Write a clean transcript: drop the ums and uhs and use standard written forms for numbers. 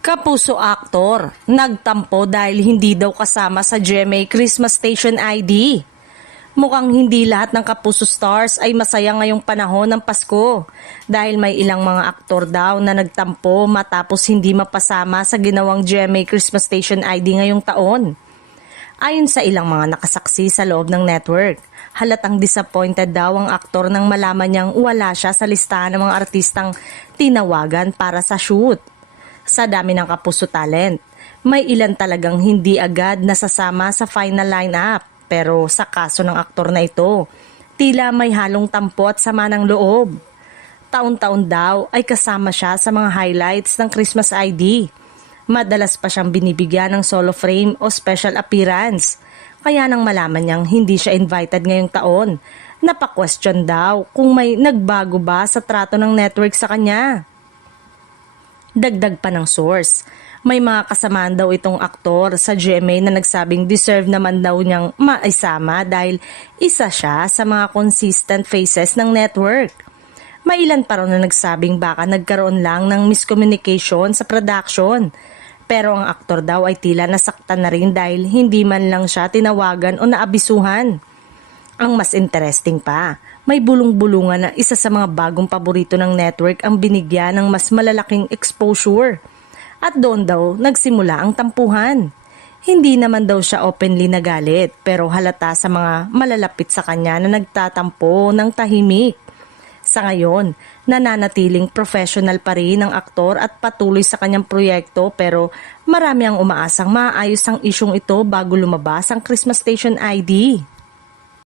Kapuso aktor, nagtampo dahil hindi daw kasama sa GMA Christmas Station ID. Mukhang hindi lahat ng Kapuso stars ay masaya ngayong panahon ng Pasko dahil may ilang mga aktor daw na nagtampo matapos hindi mapasama sa ginawang GMA Christmas Station ID ngayong taon. Ayon sa ilang mga nakasaksi sa loob ng network, halatang disappointed daw ang aktor nang malaman niyang wala siya sa listahan ng mga artistang tinawagan para sa shoot. Sa dami ng Kapuso talent, may ilan talagang hindi agad nasasama sa final lineup. Pero sa kaso ng aktor na ito, tila may halong tampo at sama ng loob. Taon-taon daw ay kasama siya sa mga highlights ng Christmas ID. Madalas pa siyang binibigyan ng solo frame o special appearance. Kaya nang malaman niyang hindi siya invited ngayong taon, napaka-question daw kung may nagbago ba sa trato ng network sa kanya. Dagdag pa ng source, may mga kasamaan daw itong aktor sa GMA na nagsabing deserve naman daw niyang maisama dahil isa siya sa mga consistent faces ng network. May ilan pa rin na nagsabing baka nagkaroon lang ng miscommunication sa production. Pero ang aktor daw ay tila nasaktan na rin dahil hindi man lang siya tinawagan o naabisuhan. Ang mas interesting pa, may bulong-bulungan na isa sa mga bagong paborito ng network ang binigyan ng mas malalaking exposure. At doon daw nagsimula ang tampuhan. Hindi naman daw siya openly nagalit pero halata sa mga malalapit sa kanya na nagtatampo ng tahimik. Sa ngayon, nananatiling professional pa rin ang aktor at patuloy sa kanyang proyekto pero marami ang umaasang maayos ang isyong ito bago lumabas ang Christmas Station ID.